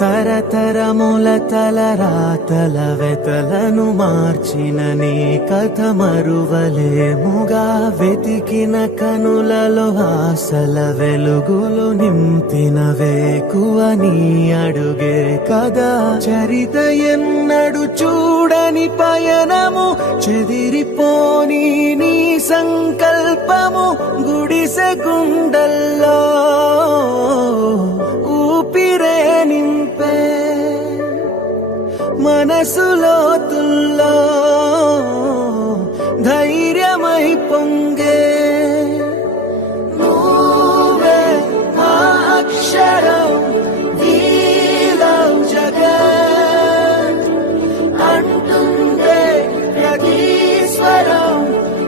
తరతరముల తలరాతల వెతలను మార్చిన నీ కథ మరువలేముగా. వెతికిన కనులలో ఆశల వెలుగులు నింపిన వేకువ నీ అడుగే కదా. చరిత ఎన్నడు చూడని పయనము, చెదిరిపోని నీ సంకల్పము. గుడిసె గుండల్లో ఊపిరే నింపే, మనసులోతుల్లో ధైర్యమై పొంగే. నువ్వే మా అక్షరం,